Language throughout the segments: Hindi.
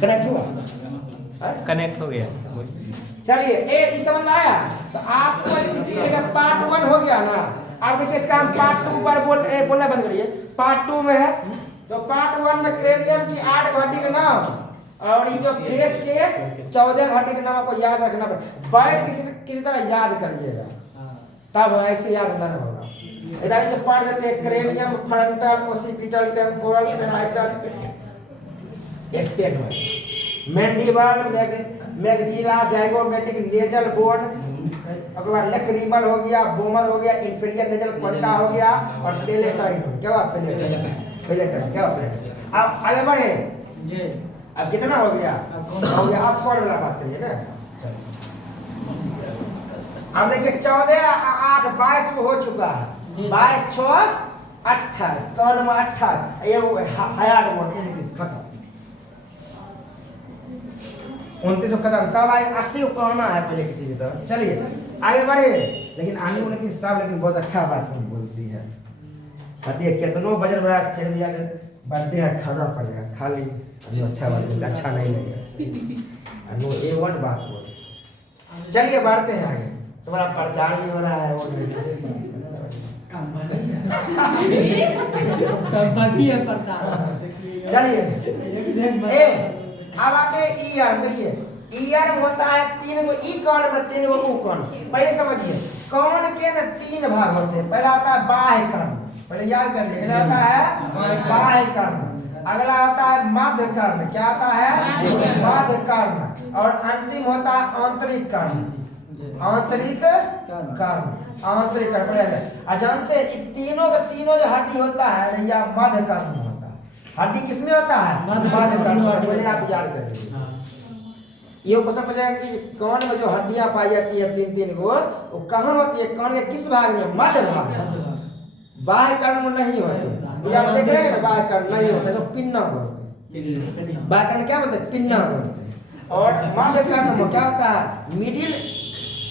कनेक्ट हुआ, कनेक्ट हो गया। चलिए ए इस समझ में आया। तो आपको किसी जगह पार्ट 1 हो गया ना, आप देखिए इसका हम पार्ट 2 पर बोलना बंद करिए। पार्ट 2 में है तो पार्ट 1 में क्रेनियम की 8 हड्डी के नाम और ये जो फेस के 14 हड्डी के नाम आपको याद रखना पड़ेगा। वर्ड किसी तरह याद करिएगा तब ऐसे याद नहीं होगा। इधर ये पढ़ देते हैं cranium, frontal, occipital, temporal, parietal, statement, mandible, maxilla, zygomatic, nasal bone, उसके बाद लेक्रिबल हो गया, बोमर हो गया, इंफीरियर नेजल क्वांटा हो गया और पेलेटाइन हो गया। क्या हुआ पेलेटाइन क्या हुआ? अब आगे बढ़े जी। अब कितना हो गया? हो गया। अब कौन वाला बात करिए ना। अब देखिए 14 8 22 हो चुका है। 22 6 28 कौन नंबर 28 ये हायर मोड 29 खत्म। 29 खत्म। तब आए 80 पढ़ना है पहले किसी भी तरह। चलिए आगे बढ़े। लेकिन आने वाले की सब लेकिन बहुत अच्छा बात बोलती है। कहती है कितनों बजट बड़ा फिर भी आज बर्थडे है खाना पड़ेगा खाली अभी अच्छा बात बोलते अच्छा नहीं लगेगा नो ए वन बात बोल। चलिए बढ़ते हैं आगे। तुम्हारा प्रचार भी हो रहा है वो कंपनी है प्रचार। चलिए ए अब आगे ईयर। देखिए ईयर में होता है 3 गो ई कर्ण में 3 गो ऊ कर्ण। पहले समझिए कर्ण के ना 3 भाग होते हैं। पहला होता है बाह्य कर्ण, पहले याद कर लीजिए। पहला होता है बाह्य कर्ण, अगला होता है मध्य कर्ण। क्या होता है? मध्य कर्ण। और अंतिम होता है आंतरिक कर्ण। आंतरिक कर्ण, आंतरिक कर्ण। पहले जानते तीनों का तीनों जो हड्डी होता है या मध्य कर्ण में होता है। हड्डी किसमें होता है? मध्य कर्ण। पहले आप याद करिए। ये क्वेश्चन पूछेगा कि कान में जो हड्डियां पाई जाती है 3 गो वो कहाँ होती है? कान के किस भाग में? मध्य भाग में। बाह्य कर्ण में नहीं होते। ये आप देख रहे हैं ना बाह्य कर्ण नहीं होते, सब पिन्ना बोलते हैं। बाह्य कर्ण क्या बोलते हैं? पिन्ना बोलते हैं। और मध्य कर्ण में क्या होता है? मिडिल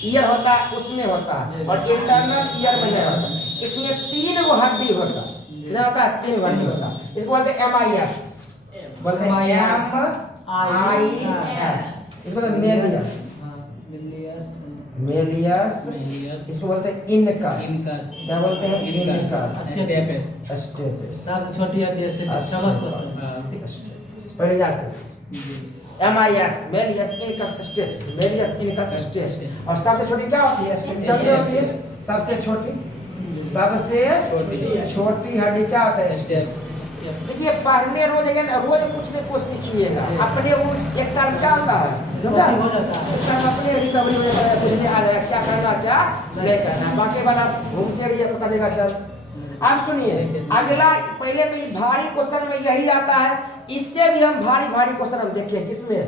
ईयर होता है उसमें होता है और इंटरनल ईयर में नहीं होता। इसमें 3 गो हड्डी होता है। कितना होता है? 3 हड्डी होता है। इसको बोलते हैं MIS, बोलते हैं MIS। इसको बोलते हैं मेलियस, इसको बोलते हैं इनकस। क्या बोलते हैं? इनकस। स्टेपस सबसे छोटी हड्डी स्टेपस। पहले याद करो MIS malleus incus steps, malleus incus steps. और सबसे छोटी क्या होती है? स्टेपस होती है। सबसे छोटी हड्डी क्या होता है? स्टेप्स। देखिए पढ़ने रोज कुछ न कुछ सीखिएगा। अपने वो एक साल क्या होता है? एक साल अपने रिकवरी हो जाएगा, कुछ नहीं आ जाएगा क्या करना क्या नहीं करना। बाकी वाला घूमते रहिए पता देगा। चल आप सुनिए अगला। पहले तो ये भारी क्वेश्चन में यही आता है। इससे भी हम भारी क्वेश्चन हम देखिए किसमें?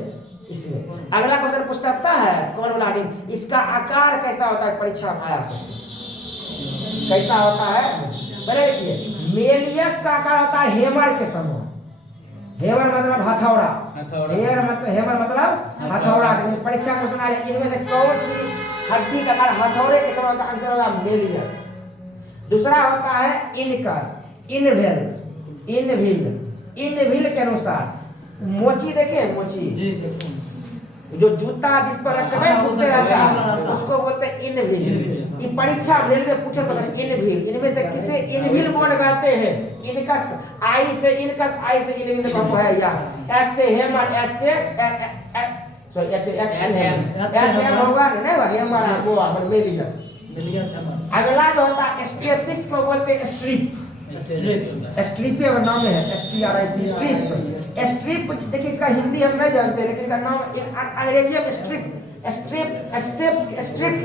इसमें अगला क्वेश्चन पूछता है कौन वाला हड्डी? इसका आकार कैसा होता है? परीक्षा में आया क्वेश्चन कैसा होता है? पहले देखिए मेलियस का आकार होता है हेमर के समान। हेमर मतलब हथौड़ा। हेमर मतलब हथौड़ा। परीक्षा क्वेश्चन आया इनमें से कौन सी हड्डी का आकार हथौड़े के समान होता है? आंसर होगा मेलियस। दूसरा होता है इनकस, इनविल के अनुसार। मोची देखे मोची जो जूता जिस पर रख नहीं फूटते रहता है उसको बोलते हैं इनविल। ये परीक्षा रेल में पूछा क्वेश्चन इनविल। इनमें से किसे इनविल बोर्ड कहते हैं? इनकस आई से इनकस, आई से इनविल को है यार। एस से हेमर, एस से सॉरी एच होगा नहीं भाई हेमर वो मेलियस। अगला जो होता है स्टेपिस को बोलते हैं स्ट्रिप। स्ट्रिप नाम है STRIP स्ट्रिप। देखिए इसका हिंदी हम नहीं जानते लेकिन इसका नाम अंग्रेजी में स्ट्रिप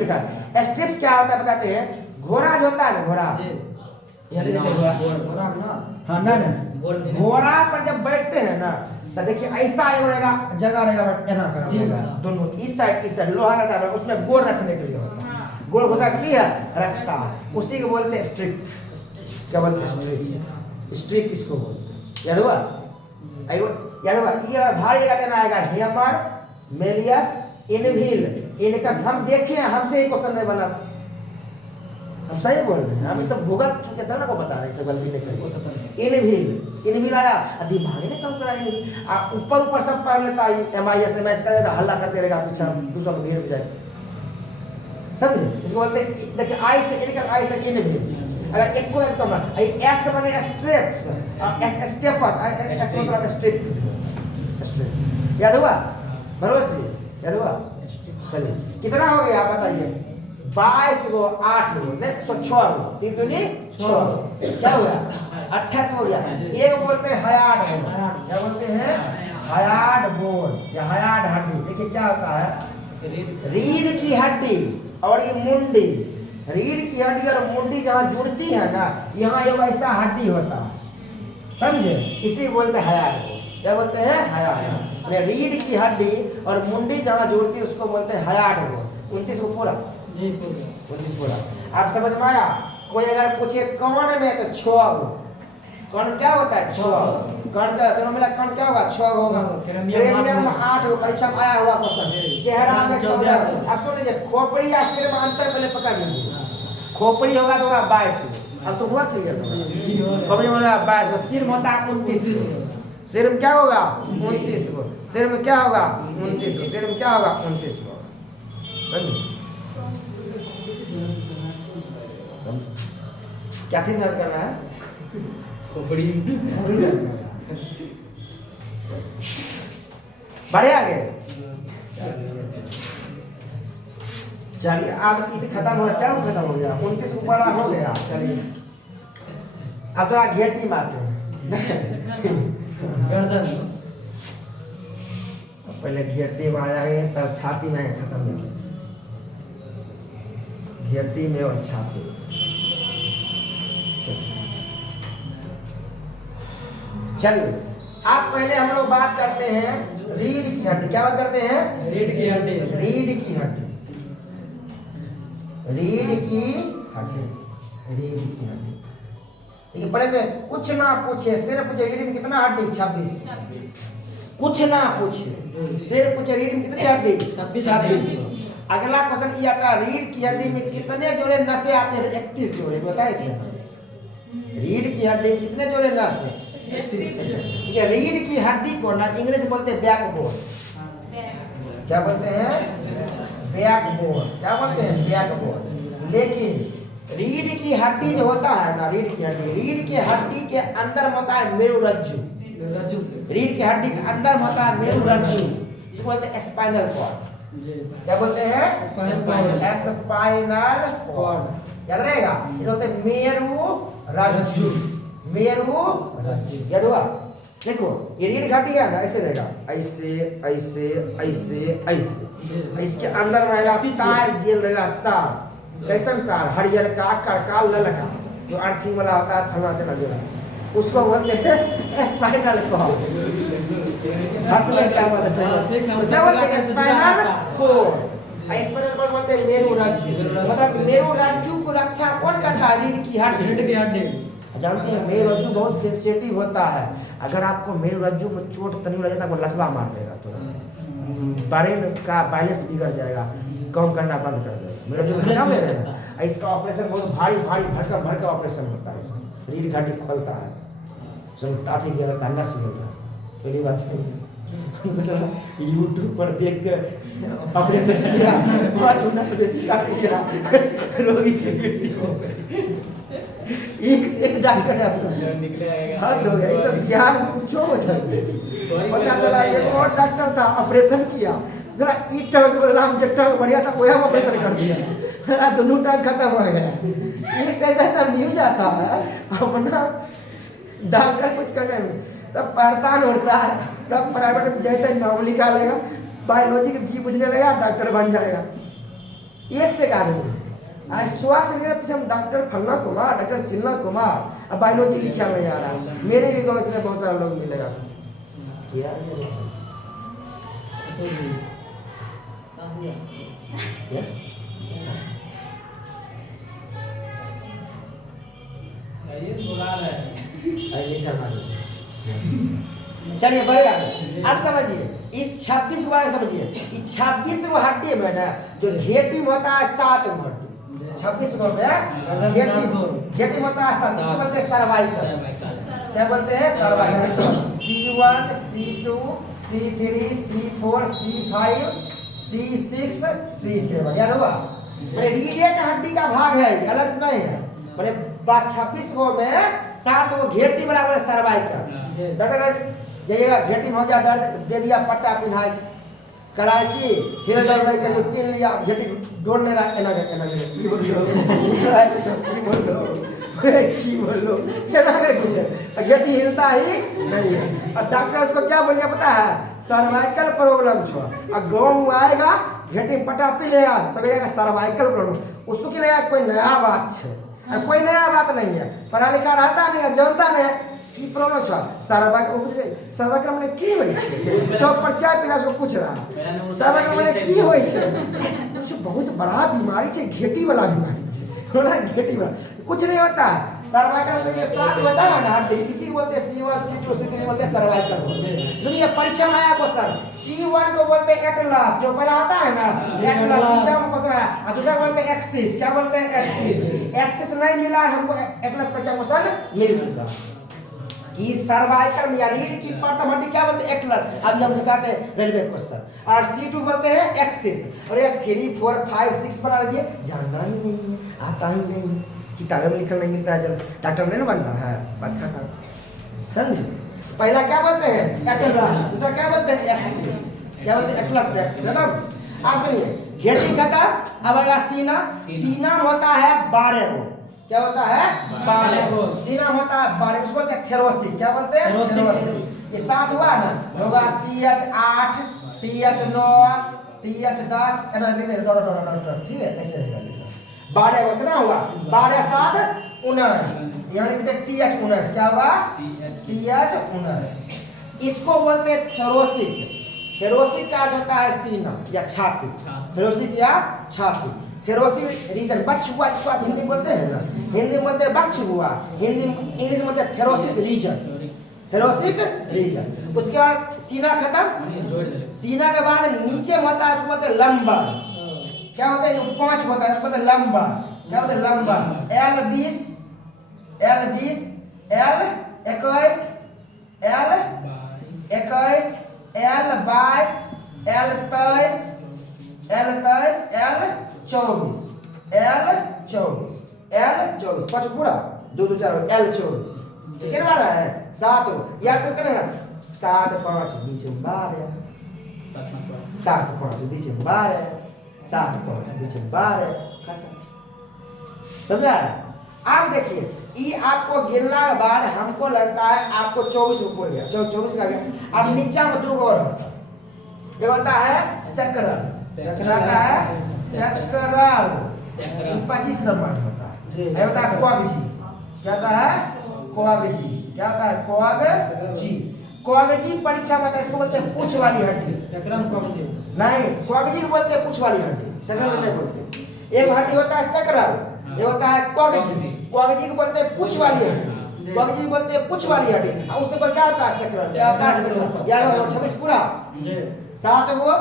लिखा है। स्ट्रिप्स क्या होता है बताते हैं? घोड़ा जो होता है ना घोड़ा, हाँ ना घोड़ा पर जब बैठते हैं ना तो देखिए ऐसा रहेगा जगह रहेगा दोनों इस साइड लोहा रहता है उसमें गोल रखने के लिए होता है। गोल घुसा है रखता है उसी को बोलते हैं स्ट्रिप। क्या बोलते हैं? स्ट्रिप इसको बोलते। याद हुआ? ये भारी कहना आएगा हेमर, मेलियस, इनविल, इनकस। हम देखे हमसे ही क्वेश्चन नहीं बना। हम सही बोल रहे हैं, हम ये सब भुगत चुके थे ना, को बता रहे हैं, सब गलती नहीं वो सब करेंगे। इनविल आया, दिमाग ने काम करा इनविल, आप ऊपर सब पढ़ लेता MIS MS करेगा, हल्ला करते रहेगा, पीछे दूसरों को भीड़ में जाए, समझे? इसको बोलते हैं, देखिए आई से इनका, आई से इनविल, अगर एक को एक तो एस माने स्ट्रेप्स, स्टेपस, एस मतलब स्ट्रेट, याद हुआ? भरोसे याद हुआ? चलिए कितना हो गया आप बताइए? 22 गो 8 गो नहीं 6 गो, 3 दूनी 6, क्या हुआ? 28 हो गया। एक बोलते हैं हयाड बोन, क्या बोलते हैं? हयाड बोन या हयाड हड्डी। देखिए क्या होता है, रीढ़ की हड्डी और ये मुंडी, रीढ़ की हड्डी और मुंडी जहाँ जुड़ती है ना, यहाँ एक ऐसा हड्डी होता है, समझे? इसी बोलते हैं हयाड बोन। क्या बोलते हैं? हयाड। रीढ़ की हड्डी और मुंडी जहाँ जुड़ती है उसको बोलते हैं हयाड बोन। 29 को पूरा, 29 पूरा। आप समझ में आया? कोई अगर पूछे कौन में तो 6 गो, कौन क्या होता है? 6 कौन का दोनों मिला कौन क्या होगा? 6 होगा। क्रेनियम में 8 गो, परीक्षा में आया हुआ क्वेश्चन। चेहरा में 14। अब सुन लीजिए, खोपड़ी या सिर में अंतर पहले पकड़ लीजिए। खोपड़ी होगा तो होगा 22 गो, अब तो हुआ क्लियर? खोपड़ी में होगा 22 गो, सिर में होता है 29 गो। सिर में क्या होगा? 29 गो। सिर में क्या होगा? 29 गो। सिर में क्या होगा? 29 गो। क्या थी याद करना है? खोपड़ी बढ़े आगे। चलिए अब ये खत्म हो गया, क्या खत्म हो गया? 29 को बड़ा हो गया। चलिए अब तो घेटी में आते हैं। गर्दन पहले घेटी में आ जाएंगे, तब छाती में खत्म हो गया। घेटी में और छाती। चलिए आप पहले हम लोग बात करते हैं रीढ़ की हड्डी। क्या बात करते हैं? रीढ़ की हड्डी। रीढ़ की हड्डी, रीढ़ की हड्डी, रीढ़ की हड्डी। देखिए पहले तो कुछ ना पूछे, सिर्फ पूछे रीढ़ में कितना हड्डी? 26। कुछ ना पूछे, सिर्फ पूछे रीढ़ में कितनी हड्डी? 26। अगला क्वेश्चन ये आता है, रीढ़ की हड्डी में कितने जोड़े नसें आते हैं? 31 जोड़े। बताए क्या? रीढ़ की हड्डी में कितने जोड़े नस? ठीक है। रीढ़ की हड्डी को ना इंग्लिश में बोलते हैं बैकबोन। क्या बोलते हैं? बैकबोन। क्या बोलते हैं? बैकबोन। लेकिन रीढ़ की हड्डी जो होता है ना, रीढ़ की हड्डी, रीढ़ की हड्डी के अंदर होता है मेरुरज्जु। रीढ़ की हड्डी के अंदर होता है मेरुरज्जु, इसको बोलते हैं स्पाइनल कॉर्ड। क्या बोलते हैं? Spinal cord. याद रहेगा, ये बोलते हैं मेरुरज्जु, मेरुरज्जु। याद हुआ? देखो ये रीढ़ हड्डी है ना, ऐसे रहेगा, ऐसे ऐसे ऐसे ऐसे। इसके अंदर रहेगा तार जेल रहेगा, सार कैसन तार? हरियर का, करका, ललका, जो अर्थिंग वाला होता है, फलना चला जोड़ा, उसको बोलते हैं स्पाइनल कॉर्ड। हंसने क्या बात है? तो क्या बोलते हैं? Spinal cord. स्पाइनल कॉर्ड बोलते हैं मेरुरज्जु। मतलब मेरुरज्जु को रक्षा कौन करता है? रीढ़ की हड्डी। रीढ़ की हड्डी। जानते हैं मेरुरज्जु बहुत सेंसिटिव होता है। अगर आपको मेरुरज्जु में चोट तनी लग जाता है, वो लकवा मार देगा, तो ब्रेन का बैलेंस बिगड़ जाएगा, काम करना बंद कर देगा। मेरुरज्जु में काम नहीं रहता। इसका ऑपरेशन बहुत भारी भारी भड़का भड़का ऑपरेशन होता है। इसका रीढ़ की हड्डी खोलता है, सुनता थी गया था, नस गया। पहली बात यूट्यूब पर देख कर ऑपरेशन किया, पाँच नस बेसी काट दिया, रोगी की मृत्यु हो गई। एक डॉक्टर है, हद हो गया। ये सब बिहार में कुछ हो जाए। पता चला एक और डॉक्टर था, ऑपरेशन किया, जरा ई टंग के बदला हम टंग बढ़िया था, वही ऑपरेशन कर दिया, दोनों टंग खत्म हो गया। एक ऐसा न्यूज आता है, अपना डॉक्टर कुछ करने में सब परेशान होता है, सब प्राइवेट में जाते नाम लिखा लेगा, बायोलॉजी के बी बुझने लगा, डॉक्टर बन जाएगा। एक से कारण में आज स्वास्थ्य से पीछे हम डॉक्टर फलना कुमार, डॉक्टर चिन्ना कुमार, अब बायोलॉजी लिखा नहीं आ रहा है। मेरे भी गाँव से बहुत सारे लोग मिलेगा। क्या चलिए बढ़िया। अब समझिए इस 26 वाला समझिए, इस 26 हड्डी में ना जो घेटी में होता है 7 हड्डी, 26 गो में घेटी होता है सर, इसको बोलते हैं सर्वाइकल। क्या बोलते हैं? Cervical. C1 C2 C3 C4 C5 C6 C7 याद हुआ? मैंने रीढ़ एक हड्डी का भाग है, ये अलग से नहीं है। मैंने 26 गो में 7 गो घेटी वाला बोले सर्वाइकल। डॉक्टर जाइएगा घेटी में हो गया दर्द, दे दिया पट्टा पिन्हाई कराए की हिल डर नहीं करिए, पिन लिया घेटी डोल नहीं रहा, एना की बोलो घेटी हिलता ही नहीं है। और डॉक्टर उसको क्या बोलिए पता है? सर्वाइकल प्रॉब्लम छो। और गाँव में आएगा घेटी में पट्टा पी लेगा, सब का सर्वाइकल प्रॉब्लम। उसको क्या लगेगा कोई नया बात है, कोई नया बात नहीं है, पढ़ा लिखा रहता नहीं है, जानता नहीं है की प्रॉब्लम छो। सर्वाइकल मैंने की होई छे, चौक पर चाय पीना से पूछ रहा सर्वाइकल मैंने की होई छे, कुछ बहुत बड़ा बीमारी छे, घेटी वाला बीमारी छे, थोड़ा घेटी वाला कुछ नहीं होता है। सर्वाइकल में ये 7 होता है ना हड्डी, इसी बोलते हैं C1 C2 C3 बोलते हैं सर्वाइकल। सुनिए परीक्षा में आया क्वेश्चन, C1 को बोलते हैं एटलस, जो पहला होता है ना एटलस, एग्जाम में क्वेश्चन आया। और दूसरा बोलते हैं एक्सिस, क्या बोलते हैं? एक्सिस। एक्सिस नहीं मिला है हमको, एटलस परीक्षा क्वेश्चन मिल चुका कि सर्वाइकल में या रीढ़ की प्रथम हड्डी क्या बोलते हैं? एटलस। अभी हम निकालते हैं रेलवे क्वेश्चन। और C2 बोलते हैं एक्सिस। और ये 3 4 5 6 बना दिए, जानना ही नहीं है, आता ही नहीं, किताबें में लिखना नहीं मिलता है, जल्द डॉक्टर नहीं ना बनना है, बात खत्म। समझे? पहला क्या बोलते हैं? एटलस। दूसरा क्या बोलते हैं? एक्सिस। क्या बोलते हैं? एटलस एक्सिस है ना। आप सुनिए घेटी खत्म, अब आएगा सीना। सीना होता है 12 गो। क्या होता है? 12 गो। सीना होता है 12, उसको बोलते हैं थेरोसिक। क्या बोलते हैं? थेरोसिक। ये 7 हुआ ना, होगा TH8 TH9 TH10 ठीक है, ऐसे रहेगा। 12 गो कितना होगा? 12 7 19, यहाँ लिखते हैं TH19। क्या होगा? TH19। इसको बोलते हैं थेरोसिक। थेरोसिक का अर्थ होता है सीना या छाती, थेरोसिक या छाती। थेरोसिक रीजन बक्ष हुआ, इसको आप हिंदी बोलते हैं ना, हिंदी में बोलते हैं बक्ष हुआ, हिंदी इंग्लिश में बोलते हैं थेरोसिक रीजन, थेरोसिक रीजन। उसके बाद सीना खत्म, सीना के बाद नीचे होता है उसको बोलते हैं लंबर। क्या होता है? ये 5 होता है, उसको बोलते हैं लंबर। क्या होता है? Lumbar. L20 L20 L21 L21 L22 L23 L23 L24 L24 L24 5 पूरा 2 2 4 L24 कितने बार है? 7 याद तो करना 7 5 बीच में 12 7 5 बीच में 12 7 5 बीच में 12 खत्म। समझा? अब देखिए ये आपको गिनना के बाद हमको लगता है आपको 24 ऊपर गया, 24 का गया। अब नीचा में 2 और होता है, ये होता है सेक्रल। क्या है? सेक्रल। ये 25 नंबर होता है। ये होता है क्वागजी। क्या होता है? क्वागजी। क्या होता है? क्वागजी। क्वागजी परीक्षा में इसको बोलते हैं पूंछ वाली हड्डी। सेक्रम क्वागजी नहीं, क्वागजी को बोलते हैं पूंछ वाली हड्डी, सेक्रल नहीं बोलते। एक हड्डी होता है सेक्रल, ये होता है क्वागजी। क्वागजी को बोलते हैं पूंछ वाली हड्डी, क्वागजी को बोलते हैं पूंछ वाली हड्डी। और उससे पर क्या होता है? सेक्रल। क्या होता है? सेक्रल। यार 26 पूरा 7 गो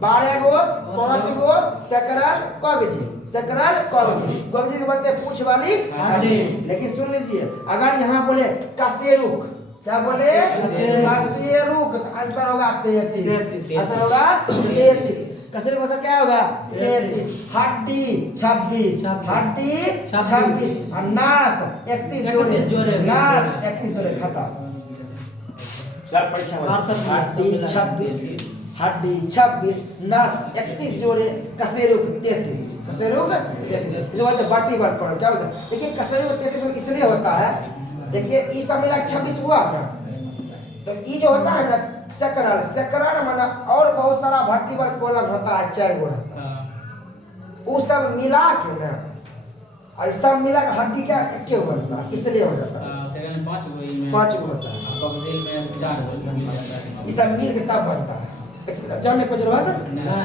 12 गो 5 गो सेक्रल क्वागजी, सेक्रल क्वागजी। क्वागजी को बोलते हैं पूंछ वाली हड्डी। लेकिन सुन लीजिए, अगर यहाँ बोले कशेरुक, क्या बोले? कशेरुक, तो आंसर होगा 33। आंसर होगा 33। कशेरुक मतलब क्या होगा? 33। हड्डी 26, हड्डी 26 और नास 31 जोड़े, नास 31 जोड़े खत्म। सर परीक्षा में हड्डी 26, हड्डी 26, नास 31 जोड़े, कशेरुक 33, कशेरुक 33। इसे बोलते हैं वर्टिब्रल कॉलम। क्या होता है? देखिए कशेरुक 33 इसलिए होता है, देखिए ई सब मिला 26 हुआ ना, तो ई जो होता है ना सेक्रल, सेक्रल माना और बहुत सारा वर्टिब्रल कॉलम होता है, 4 गो होता है, वो सब मिला के ना, और सब मिला के हड्डी का एक के बनता है, इसलिए हो जाता है। सेक्रल 5 गो, 5 गो होता है, क्वागजी में 4 गो मिल जाता है। ये सब मिल के तब बनता है। इसमें जानने को जरूरत है ना।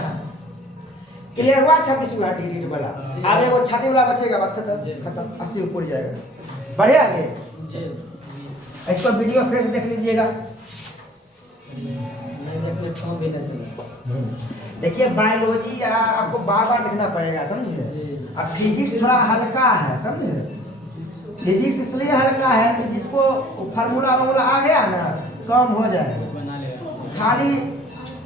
क्लियर हुआ? 26 गो हड्डी रीड वाला। अब एगो छाती वाला बचेगा, बात खत्म, खत्म। 80 ऊपर जाएगा। बढ़े आगे इसको वीडियो फिर से देख लीजिएगा। कम भी ना चले। देखिए बायोलॉजी आपको बार बार देखना पड़ेगा, समझे। अब फिजिक्स थोड़ा हल्का है, समझे। फिजिक्स इसलिए हल्का है कि जिसको फार्मूला वार्मूला आ गया ना कम हो जाएगा। बना लेगा। खाली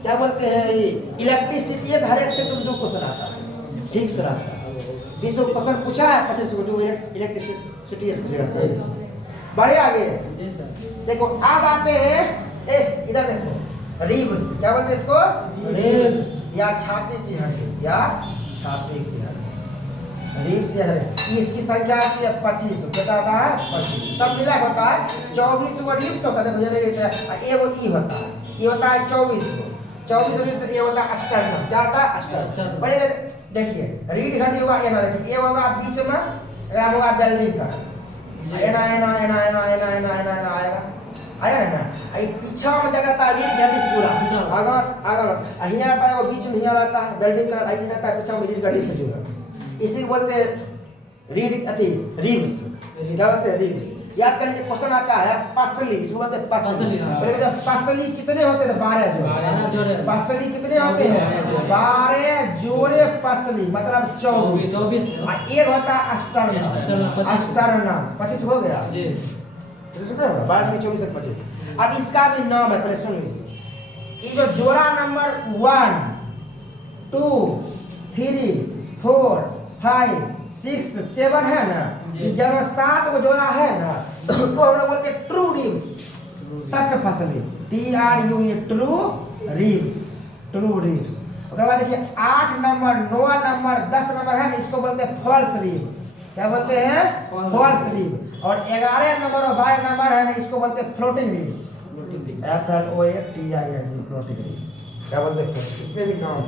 क्या बोलते हैं ये इलेक्ट्रिसिटी हर एक सेक्टर में 2 क्वेश्चन आता है, ठीक से रहता है। 20 क्वेश्चन पूछा है, 25 को 2 इलेक्ट्रिसिटी पूछेगा सही से। बढ़े आगे जी सर। देखो अब आते हैं इधर देखो रिब्स, क्या बोलते हैं इसको, रिब्स या छाती की हड्डी, या छाती की हड्डी, रिब्स या हड्डी। इसकी संख्या आती है 25, कितना होता है 25, सब मिला होता है 24 वो रिब्स होता है। देखो ये एगो ई होता है, ये होता है 24 रिब्स, ये होता है स्टर्नम, क्या होता है स्टर्नम। पहले देखिए रीढ़ हड्डी होगा ये ना, देखिए ये होगा बीच में, ये होगा बेल्डिंग का, एना एना एना एना एना एना एना एना आएगा, आया है ना। आई पीछा में क्या करता है रीढ़ हड्डी से जुड़ा, आगा आगा हिया रहता है, वो बीच में हिया रहता है, बेल्डिंग का आई रहता है, पीछा में रीढ़ हड्डी से जुड़ा, इसी को बोलते हैं रीढ़ अति रिब्स, क्या बोलते हैं रिब्स। याद करने के क्वेश्चन आता है पसली, इसको बोलते हैं पसली। बोले पसली कितने होते हैं, 12 जोड़े। पसली कितने होते हैं, 12 जोड़े पसली, मतलब 24। और एक होता है अस्टर्नम, अस्टर्नम 25 हो गया जी, सुन रहे हो, 12 24 से 25। अब इसका भी नाम है, पहले सुन लीजिए। ये जो जोड़ा नंबर 1 2 3 4 5 6 7 है ना, ये जब 7 को जोड़ा है ना, उसको हम लोग बोलते हैं ट्रू रिब्स, सत्य फसली, TRU, true ribs, true ribs. उसके बाद देखिए 8 नंबर 9 नंबर 10 नंबर है ना, इसको बोलते हैं फॉल्स रिब, क्या बोलते हैं फॉल्स रिब। और 11 नंबर और 12 नंबर है ना, इसको बोलते हैं floating ribs, FLOATING, floating ribs, क्या बोलते हैं, इसमें भी नाम।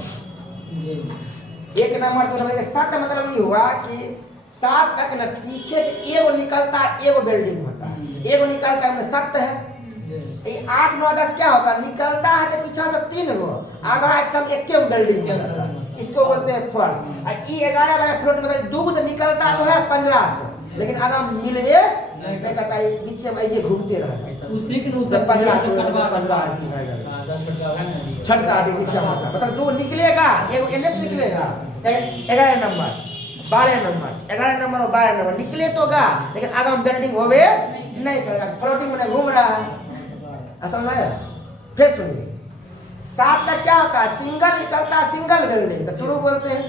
एक नंबर 2 नंबर 7 का मतलब ये हुआ कि 7 तक न पीछे से एगो निकलता है, एगो बिल्डिंग होता है, एगो निकलता है, सत्य है। 8 9 10 क्या होता है, निकलता है तो पीछे से 3 गो, आगा एक सब एक के बिल्डिंग होता है, इसको बोलते हैं फॉल्स। और ई 11 वाला फ्लोट मतलब 2 तो निकलता तो है 15 से, लेकिन आगा मिलवे नहीं करता है, नीचे में ऐसे घूमते रहता, उसी के से 15 छटका नीचे होता, मतलब 2 निकलेगा, एगो एनएस निकलेगा। 11 नंबर 12 नंबर 11 नंबर और 12 नंबर निकले तो गा, लेकिन आगा में बिल्डिंग होवे नहीं करेगा, फ्लोटिंग में घूम रहा है, समझ में आया। फिर सुनिए 7 तक क्या होता है, सिंगल निकलता है, सिंगल बिल्डिंग, तो ट्रू बोलते हैं।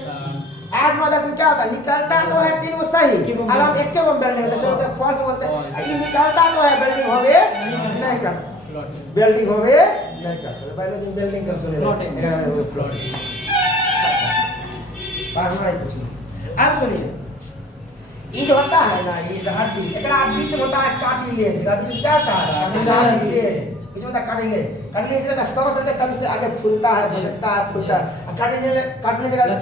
8 9 10 में क्या होता है, निकलता तो है 3 वो सही, आगा में एक के बिल्डिंग है, तो फॉल्स बोलते हैं। ये निकलता तो है, बिल्डिंग होवे नहीं करता, बिल्डिंग होवे नहीं करता, बायोलॉजी बिल्डिंग कब सुने अब सुनिए, ये जो होता है ना, ये हड्डी एकरा बीच में होता है कार्टिलेज, बीच में क्या होता है कार्टिलेज, बीच में होता है कार्टिलेज। कार्टिलेज का सांस लेते तब से आगे फूलता है, फुसकता है, फूलता है। कार्टिलेज लगेगा तो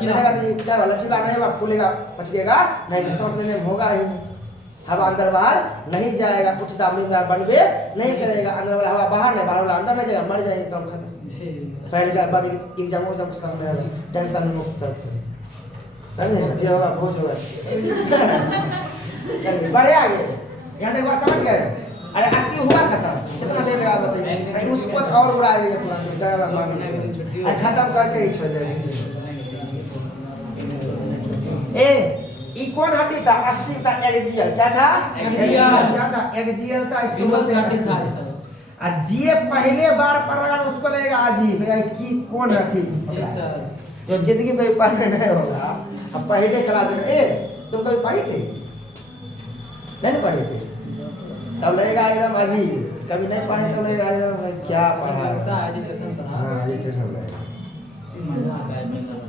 क्या लचीला नहीं होगा, फूलेगा पचकेगा नहीं, तो सांस लेने में होगा ही नहीं, हवा अंदर बाहर नहीं जाएगा, कुछ दामिंदा बनवे नहीं करेगा, अंदर वाला हवा बाहर नहीं, बाहर वाला अंदर नहीं जाएगा, मर जाएगा, काम खत्म। पहले के बाद एग्जाम सामने टेंशन मुक्त सब समझे, जो होगा भोज होगा। चलिए बढ़े आगे, यहाँ तक बात समझ गए। अरे 80 हुआ खत्म, कितना देर लगा बताइए, उसको तो और उड़ा देंगे पूरा, खत्म करके ही छोड़ देंगे। ई कौन हड्डी था, 80 था, एक्सियल, क्या था क्या था, एक्सियल था, इसको बोलते हैं। और जे पहले बार पढ़ रहा है उसको लगेगा अजीब कि कौन रखी, जो जिंदगी में पढ़ने नहीं होगा। अब पहले क्लास में तुम कभी पढ़ी थी, नहीं पढ़ी थी, तब लगेगा एकदम अजीब, कभी नहीं पढ़े तो लगेगा एकदम क्या पढ़ा है,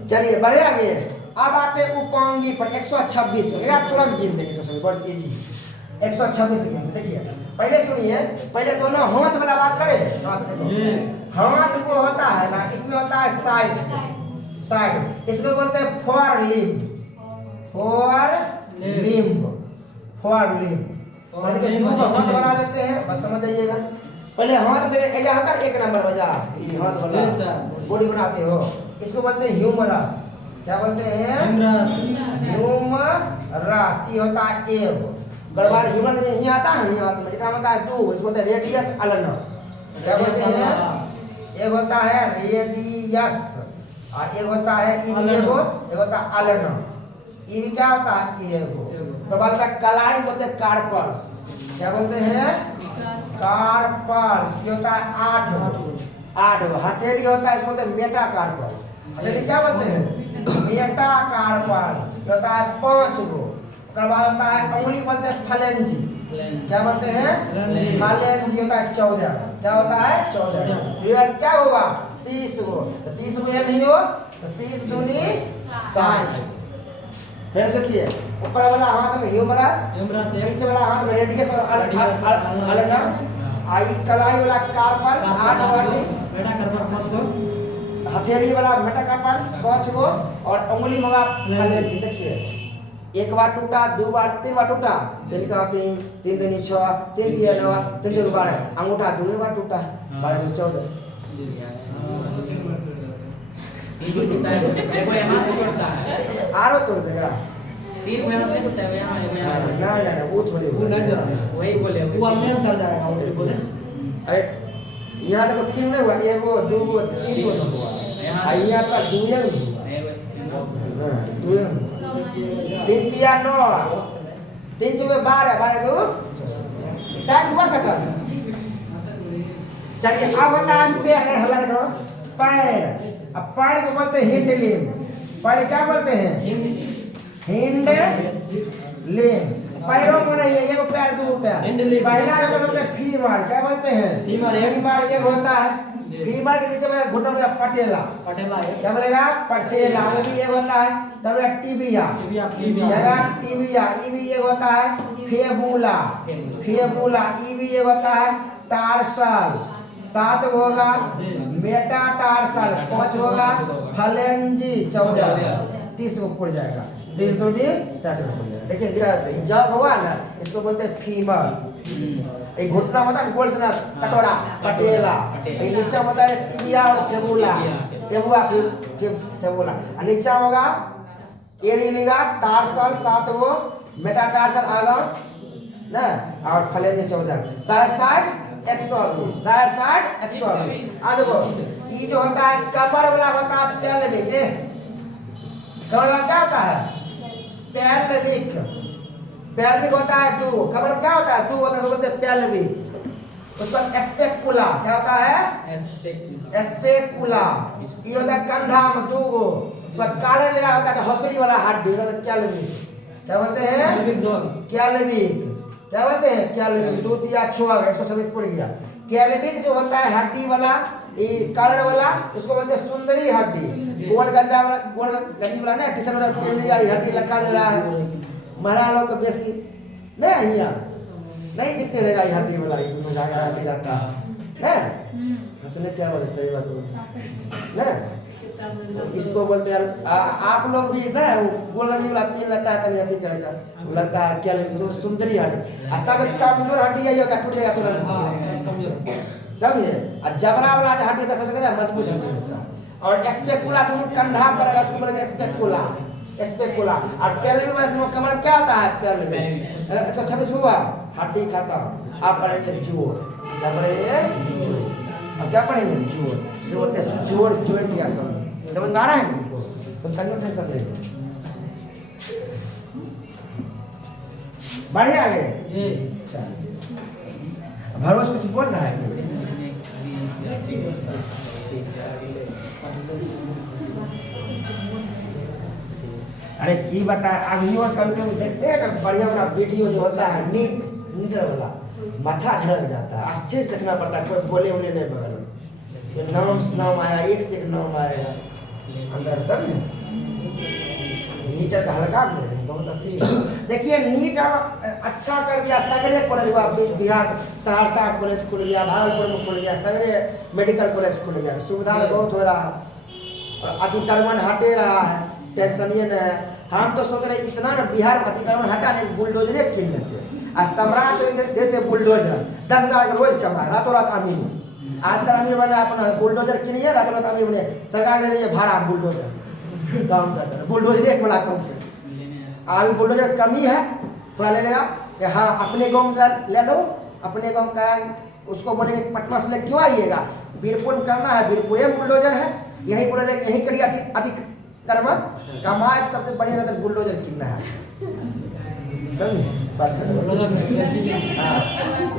चलिए बढ़े आगे। अब आते उपांगी पर 126, तुरंत गिन देंगे, बहुत इजी। 126 गिनते, देखिए पहले सुनिए, पहले दोनों हाथ वाला बात करें। हाथ वो होता है ना, इसमें होता है साइड, इसको बोलते हैं फोर लिम्ब, हाथ बना देते हैं, बस समझ जाइएगा। पहले हाथ मेरे होता है 1 नंबर बजा, ये हाथ वाला बॉडी बनाते हो, इसको बोलते हैं ह्यूमरस, क्या बोलते हैं ह्यूमरस। ये होता है एब, बर्बाद ह्यूमरस नहीं आता है, नहीं आता है, इसका होता है 2, इसको बोलते हैं रेडियस अल्नर, क्या बोलते हैं एक होता है रेडियस और एक होता है इनिएगो, एक होता है अल्नो। ये भी क्या होता है एगो। तो बोलता है कलाई बोलते हैं कार्पल्स। क्या बोलते हैं? कार्पल्स। ये होता है 8 गो। हथेली होता है इसको बोलते हैं मेटा कार्पल्स। हथेली क्या बोलते हैं? Metacarpals. ये होता है 5 गो। उसके बाद होता है उंगली बोलते हैं फलेंजी। क्या बोलते हैं? फलेंजी होता है 14। क्या होता है? 14। फिर क्या होगा? 30 गो। तो 30 गो ये नहीं हो तो 30 दूनी 60। फिर से किए ऊपर वाला हाथ में ह्यूमरस, नीचे वाला हाथ में रेडियस और अल्ना। आई कलाई वाला कार्पल्स 8 वाली, हथेली वाला मेटाकार्पल्स 5 गो और उंगली में फलेंजी। देखिए एक बार टूटा, 2 बार, 3 बार टूटा, 3 का 3, 3 दूनी 6, 3 दिया 9, 3 चौके 12। अंगूठा 2 बार टूटा, 12 दूनी 14। आरो तोड़ देगा। नहीं वो थोड़ी वही बोले वो अंदर चल जाएगा वो बोले। अरे यहाँ देखो 3 नहीं हुआ, 1 गो 2 गो 3 गो नहीं हुआ। यहाँ पर 2 है, 2 3 तिया 9, 3 चौके 12, 12 2 60 हुआ खत्म। चलिए अब होता है पैर, हल्ला करो पैर। अब पैर को बोलते हैं हिंड लिम। पैर क्या बोलते हैं? हिंड लिम। पैरों को नहीं है, एक पैर 2 पैर। पहला जो बोलते हैं फीमर। क्या बोलते हैं? फीमर एक होता है। फीमर के नीचे में घुटने में पटेला। क्या बोलेगा? पटेला। वो भी एक होता है। तब टिबिया, टिबिया। ये भी एक होता है। Fabula, fabula. ये भी एक होता है। टार्सल 7 होगा, मेटाटार्सल 5 होगा, फलेंजी 14, 30 को पड़ जाएगा। 30 तो भी 60 को पड़ जाएगा। देखिए गिरा जब हुआ ना इसको बोलते हैं फीमर। एक घुटना होता है गोल से ना कटोरा, पटेला। एक नीचा होता है टिबिया और फेबुला, टेबुआ फेबुला। और नीचा होगा एरिलिगा टार्सल 7 गो, मेटाटार्सल आगा ना और फलेंजी 14। 60 120, 60 120। आ देखो ये जो होता है कमर वाला होता है पेल्विक। कमर वाला क्या होता है? पेल्विक। पेल्विक होता है 2। कमर क्या होता है? 2 होता है, बोलते हैं पेल्विक। उसका स्पेकुला क्या होता है? स्पेकुला। ये होता है कंधा में 2 गो। काले लगा होता है हौसली वाला हड्डी, कैल्विक। क्या बोलते हैं? कैल्विक। क्या बोलते हैं? कैल्विक। 2 तिया 6 126 पड़ गया। कैल्विक जो होता है हड्डी वाला, ये कलर वाला, इसको बोलते हैं सुंदरी हड्डी। गोल गंजा वाला, गोल गंजी वाला ना टी-शर्ट वाला पहन लिया, ये हड्डी लगा दे रहा है। महिला लोग को बेसी नहीं यहाँ नहीं दिखते रहेगा ये हड्डी वाला। ये दोनों जाकर हड्डी जाता है हंसने क्या बोले? सही बात बोले ना। तो इसको बोलते हैं आप लोग भी ना वो गोल गंजी वाला पहन लेता है तभी अभी करेगा, वो लगता है क्या लगता है सुंदरी हड्डी। और सब कमजोर हड्डी यही होता है, टूट जाएगा तुरंत, समझे। और जबड़ा वाला हड्डी का सबसे ज्यादा मजबूत हड्डी होता है। और स्पेकुला दोनों कंधा पर है, उसको बोलते हैं स्पेकुला, स्पेकुला। और पेल्विक वाला दोनों कमर क्या होता है? पेल्विक। 126 हुआ, हड्डी खत्म। आप पढ़ेंगे जोड़। क्या पढ़ेंगे? जोड़। अब क्या पढ़ेंगे? जोड़। जो बोलते हैं जोड़, जॉइंट या सब समझ में आ रहा है तुमको? तो तनियो टेंशन ले बढ़िया है। भरोस कुछ बोल रहा है? अरे की बता अभी कभी देखते हैं ना बढ़िया बड़ा वीडियो जो होता है नीटर वाला, माथा झड़क जाता है। अस्थिर से देखना पड़ता है, कोई बोले उन्हें नहीं बगल। ये नाम आया, एक से एक नाम आएगा अंदर, समझे। नीटर का हल्का बहुत अच्छी। देखिए नीट अच्छा कर दिया, सगरे कॉलेज हुआ बिहार, सहरसा कॉलेज खुल गया, भागलपुर में खुल गया, सगरे मेडिकल कॉलेज खुल गया। सुविधा बहुत हो रहा है और अतिक्रमण हटे रहा है, टेंशन ये नहीं है। हम तो सोच रहे इतना ना बिहार में अतिक्रमण हटा नहीं, बुलडोजरे किन लेते और सम्राट देते बुलडोजर 10,000 रोज कमाए, रातों रात अमीर। आजकल अमीर बना अपना बुलडोजर किनिए, रातों रात अमीर बने। सरकार दे रही है भाड़ा बुलडोजर काम करता है, बुलडोजर एक बड़ा कम है। अभी बुलडोजर कमी है, थोड़ा ले लेगा कि हाँ अपने गाँव ले लो, अपने गाँव का उसको बोलेंगे पटना से ले क्यों आइएगा, वीरपुर में करना है, वीरपुर में बुलडोजर है, यही बुलडोजर यही करिए अतिक्रमण कमा एक सबसे बढ़िया तो बुलडोजर कितना है बात कर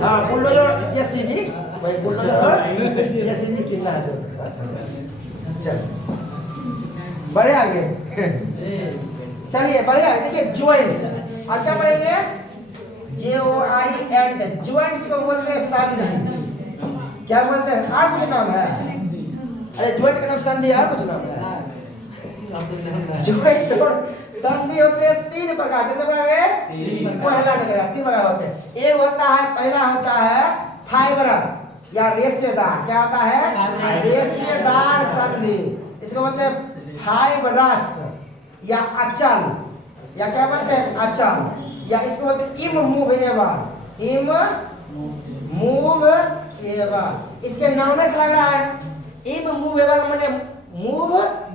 हाँ बुलडोजर जेसीबी भाई बुलडोजर और जेसीबी कितना है चल बढ़े आगे चलिए बढ़े आगे देखिए जॉइंट्स और क्या पढ़ेंगे JOINT जॉइंट्स को बोलते हैं संधि क्या बोलते हैं और कुछ नाम है अरे जॉइंट का नाम संधि और कुछ नाम है जॉइंट और संधि होते हैं तीन प्रकार कितने प्रकार है पहला निकलेगा तीन प्रकार होते हैं एक होता है पहला होता है फाइबरस या रेशेदार क्या होता है रेशेदार संधि इसको बोलते हैं फाइबरस या अचल या क्या बोलते हैं अचल या इसको बोलते हैं इममूवेबल इममूवेबल इसके नाम से लग रहा है इममूवेबल माने मूव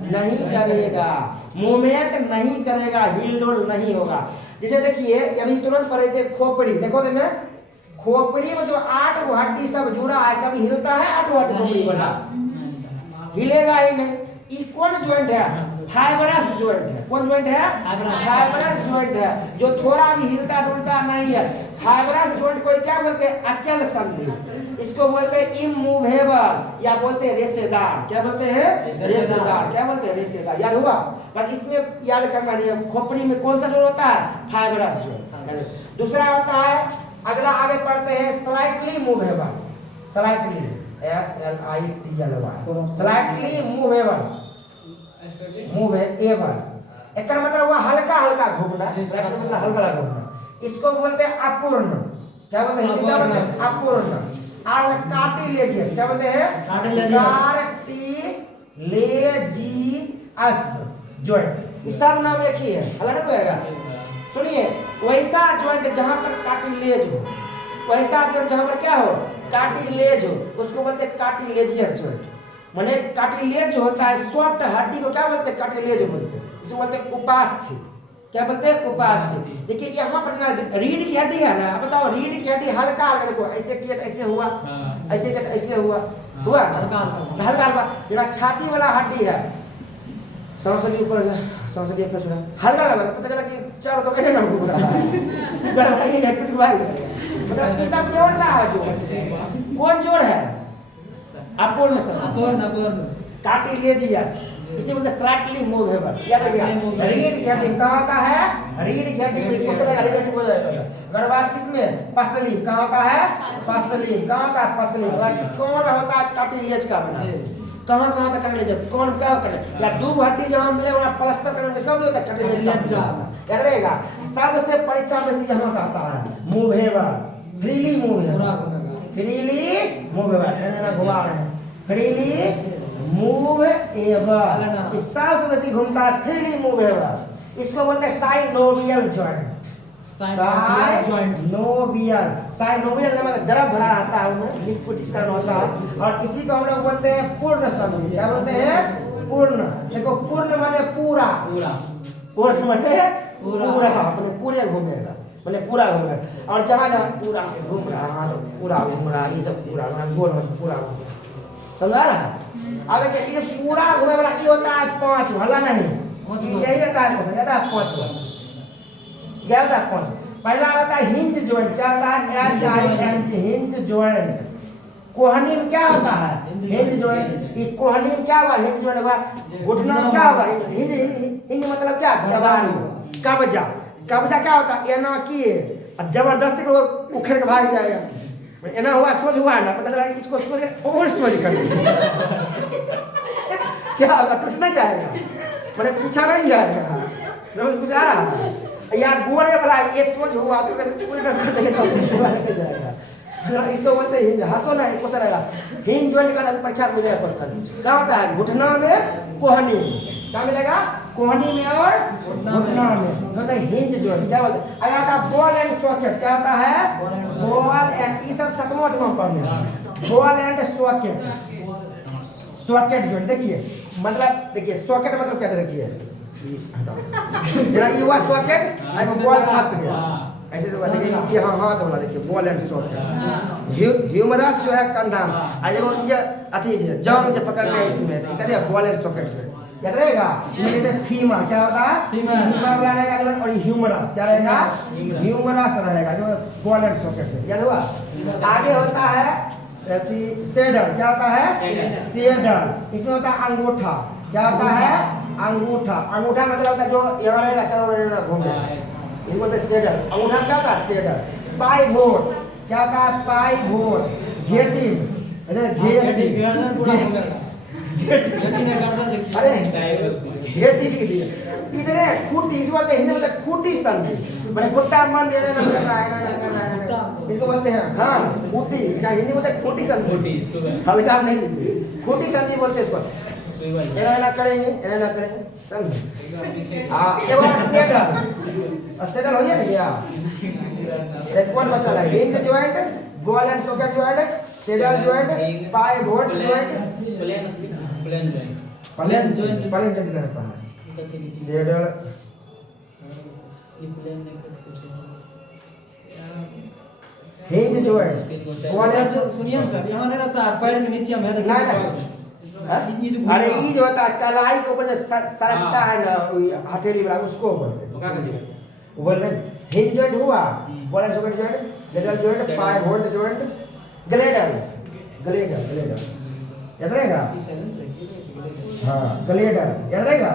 नहीं करेगा मूवमेंट नहीं करेगा हिलडोल नहीं होगा जैसे देखिए अभी तुरंत पढ़े थे खोपड़ी देखो ना खोपड़ी में जो 8 हड्डी सब जुड़ा है कभी हिलता है 8 हड्डी खोपड़ी बना हिलेगा ही नहीं ये कौन जॉइंट है फाइबरस जॉइंट है कौन जॉइंट है फाइबरस जॉइंट है जो थोड़ा भी हिलता डुलता नहीं है फाइबरस जॉइंट को क्या बोलते हैं अचल संधि इसको बोलते हैं इममूवेबल या बोलते हैं रेशेदार क्या बोलते हैं रेशेदार क्या बोलते हैं रेशेदार याद हुआ पर इसमें याद करना नहीं है खोपड़ी में कौन सा जोड़ होता है फाइबरस जॉइंट दूसरा होता है अगला आगे पढ़ते हैं slightly movable slightly SLITLY slightly movable movable एक मतलब हुआ हल्का हल्का घूमना स्लाइटली मतलब हल्का हल्का घूमना इसको बोलते हैं अपूर्ण क्या बोलते हैं हिंदी क्या बोलते हैं अपूर्ण और कार्टिलेजियस क्या बोलते हैं कार्टिलेजियस जॉइंट इस सब नाम एक ही है अलग नहीं रहेगा सुनिए वैसा जॉइंट जहां पर कार्टिलेज हो वैसा जॉइंट जहां पर क्या हो कार्टिलेज हो उसको बोलते हैं कार्टिलेजियस जॉइंट माने कार्टिलेज जो होता है सॉफ्ट हड्डी को क्या बोलते हैं कार्टिलेज बोलते हैं इसको बोलते हैं उपास्थि क्या बोलते हैं उपास्थि देखिए यहाँ पर रीढ़ की हड्डी है ना बताओ रीढ़ की हड्डी हल्का हल्का देखो ऐसे किया ऐसे हुआ ऐसे किया ऐसे हुआ हुआ हल्का हल्का जरा छाती वाला हड्डी है सांस लिए ऊपर सांस लिए फिर सुना हल्का लगा पता चला कि चारों तो मैंने ना घूम रहा है गड़बड़ी है टूट भाई मतलब ये सब जोड़ रहा है जो कौन जोड़ है अपूर्ण कार्टिलेजियस इसे बोलते हैं स्लाइटली मूवेबल याद रखिए रीढ़ की हड्डी कहाँ होता है रीढ़ की हड्डी में कुछ रीढ़ की हड्डी बोल रहे हैं अगर बात किसमें पसली कहाँ होता है पसली कहाँ होता है पसली कौन होता है कार्टिलेज का बना कहाँ कहाँ तक कार्टिलेज कौन क्या करने या दो हड्डी जहाँ मिले वहाँ प्लास्टर करने में सब होता है कार्टिलेज का याद रहेगा सबसे परीक्षा में से यहाँ से आता है मूवेबल फ्रीली मूवेबल ना घुमा रहे हैं फ्रीली मूवेबल इस सबसे बेसी घूमता है फ्रीली मूवेबल इसको बोलते हैं साइनोवियल जॉइंट साइनोवियल नामक द्रव भरा रहता है उनमें लिक्विड इसका होता है और इसी को हम लोग बोलते हैं पूर्ण संधि क्या बोलते हैं पूर्ण देखो पूर्ण माने पूरा पूर्ण माने पूरा अपने पूरे घूमेगा बोले पूरा घूमेगा और जहाँ जहाँ पूरा घूम रहा है तो पूरा घूम रहा ये सब पूरा गोल पूरा समझा रहा है आगे देखिए पूरा घूमे वाला ये होता है 5 हल्ला नहीं यही रहता है पसंद रहता है 5 क्या होता है 5 पहला होता है हिंज जॉइंट क्या होता है HING हिंज जॉइंट कोहनी में क्या होता है हिंज जॉइंट ये कोहनी में क्या हुआ हिंज जॉइंट हुआ घुटना में क्या होगा हिंज मतलब क्या दबानी कब्जा कब्जा क्या होता है एना किए जबरदस्ती को उखड़ के भाग जाएगा एना हुआ सोच हुआ ना पता चला इसको सोच और सोच कर क्या होगा टूट नहीं जाएगा मैंने पूछा नहीं जाएगा समझ कुछ आ रहा है यार गोरे वाला ये सोच हुआ तो पूरी कर देंगे तो नहीं जाएगा इसको बोलते हैं हंसो ना क्वेश्चन आएगा हिंज जॉइंट का परीक्षा मिलेगा क्वेश्चन क्या होता है घुटना में कोहनी क्या मिलेगा कोहनी में और घुटना में होता है हिंज जॉइंट क्या बोलते हैं अगर आता बॉल एंड सॉकेट क्या होता है बॉल एंड ये सब 7वां 8वां पढ़ना ball and socket socket joint देखिए मतलब देखिए सॉकेट मतलब क्या देखिए जरा ये हुआ सॉकेट ऐसे बॉल फंस गया ऐसे तो देखिए ये हाथ वाला देखिए बॉल एंड सॉकेट ह्यूमरस जो है कंधा आ जब ये अथी जो जंग जो पकड़ने हैं इसमें तो कहते हैं बॉल एंड सॉकेट जो याद रहेगा ये फीमर क्या होता है फीमर रहेगा और ह्यूमरस क्या रहेगा ह्यूमरस रहेगा जो बॉल एंड सॉकेट याद हुआ। आगे होता है सेडल क्या होता है सेडल इसमें होता है अंगूठा क्या होता है अंगूठा अंगूठा मतलब होता है जो यहाँ रहेगा चलो घूमे इसको बोलते हैं सेडल अंगूठा क्या होता है सेडल। पाइवोट क्या होता है पाइवोट घेटिंग अरे घेटी लिख दिया इधर है खूटी इसको बोलते हैं हिंदी में खूटी संधि मैंने कुट्टा मन दे रहे इसको बोलते हैं हाँ खूटी हिंदी बोलते हैं खूटी संधि हल्का नहीं लीजिए खूटी संधि बोलते हैं इसको एना करेंगे समझ हाँ ये बात सेटल हो गया क्या एक कौन बचा है hinge joint ball and socket joint saddle joint pivot joint plane joint रहता है saddle hinge joint ball and सुनिए सर यहाँ नहीं रहता पैर के नीचे में अरे ये जो होता है कलाई के ऊपर जो सरकता है ना हथेली वाला उसको बोलते हैं वो बोलते हैं हिंज जॉइंट हुआ ball and socket joint saddle joint pivot joint glider याद रहेगा हाँ ग्लेडर याद रहेगा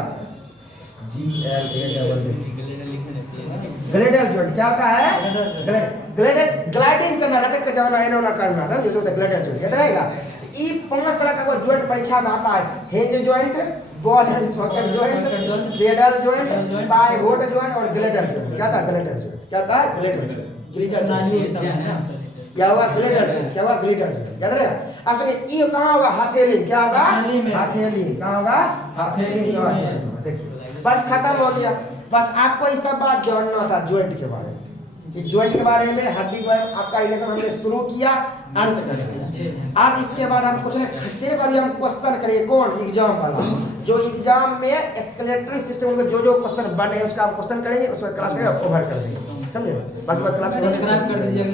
ग्लेडर जॉइंट क्या होता है ग्लेडर ग्लाइडिंग करना लटक के जाना एना करना समझ जैसे होता है ग्लेडर जॉइंट याद रहेगा। ये 5 तरह का जॉइंट परीक्षा में आता है hinge joint ball and socket joint saddle joint pivot joint और ग्लेडर जॉइंट क्या था ग्लेडर जॉइंट क्या था ग्लेडर जॉइंट क्या हुआ ग्लेडर क्या हुआ ग्लेडर याद रहेगा। अब सुनिए ये कहाँ होगा हथेली क्या होगा हथेली कहाँ होगा हथेली देखिए बस खत्म हो गया। बस आपको ये सब बात जानना था जॉइंट के बारे में कि जॉइंट के बारे में हड्डी के बारे में आपका इलेक्शन हमने शुरू किया अंत कर दिया। अब इसके बाद हम कुछ सिर्फ अभी हम क्वेश्चन करेंगे कौन एग्जाम वाला जो एग्जाम में एस्केलेटरी सिस्टम में जो क्वेश्चन बने उसका हम क्वेश्चन करेंगे उसका क्लास करेंगे ओवर कर देंगे समझे बाकी बात क्लास सब्सक्राइब कर दीजिए।